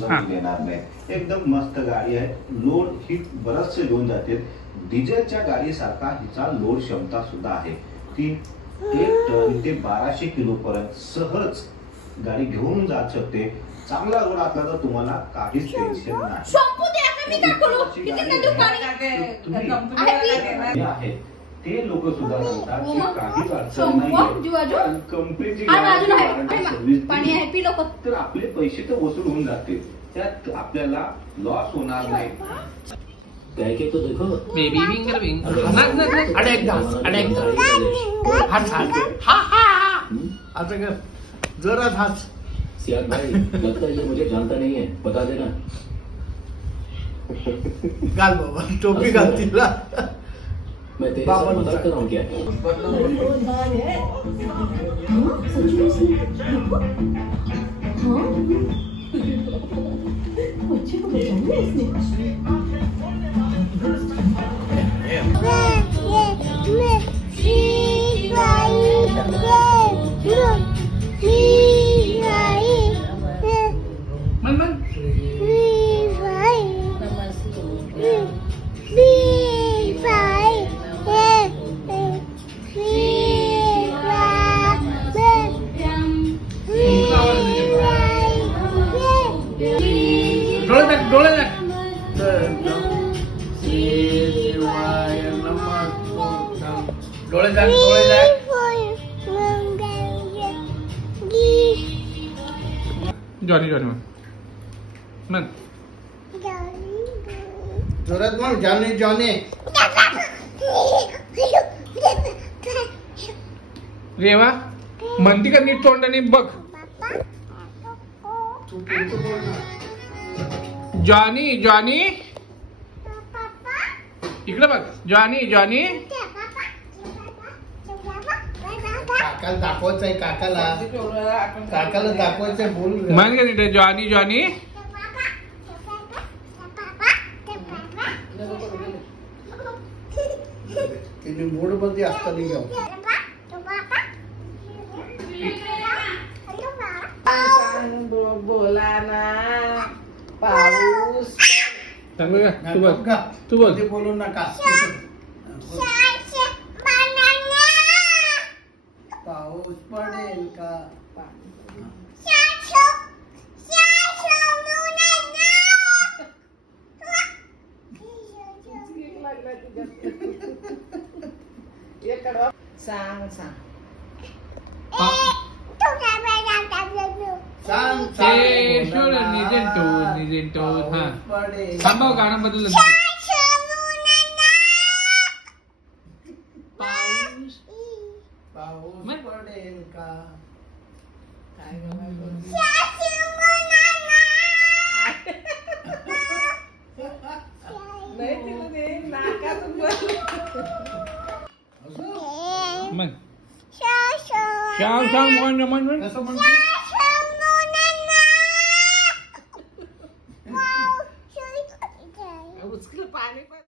देणार नाही। एकदम मस्त गाडी आहे। लोड ही बरेचसे घेऊन जाते। डिझेलच्या गाडीसारखा हिचा लोड क्षमता सुद्धा आहे। ती 1 टन ते 1200 किलो पर्यंत सहज गाडी घेऊन जाऊ शकते। चांगला रोड असला तर तुम्हाला काहीच टेन्शन नाही। शंपू दे आता मी काय करू? किती देऊ गाडी आहे ते लोक सुद्धा म्हणतात की काही अडचण नाही, कंपनीची पाणी आहे पी लोक, तर आपले पैसे तर वसूल होऊन जातील, त्यात आपल्याला लॉस होणार नाही। के तो देखो बेबी विंगर विंग अडक हा आता कर जरा हाथ। सियाद भाई लगता है ये मुझे जानता नहीं है, बता देना। गाल बाबा टोपी घाल तिला। मैं तेरे साथ मजाक कर रहा हूँ क्या? बच्चे को बचाना इसने। जॉनी जॉनी मन जोरात म्हण जॉनी जॉनी। रेवा म्हणती का नीट तोंडाने बघ। जॉनी जॉनी इकडे बघ। जॉनी जॉनी काकाला दाखवायचंय, काकाला दाखवायचंय, बोल म्हण का नीट जॉनी जॉनी। तिने मूड मध्ये असताना घेऊ बोला ना पाऊस तू बोल बोलू नका। पाऊस पडेल का? सांग सांग थांबव गाणं बदललं। पाऊस पडेल का? नाही तिला ते नाकातून शाव शाव मन मन कसं म्हणतो?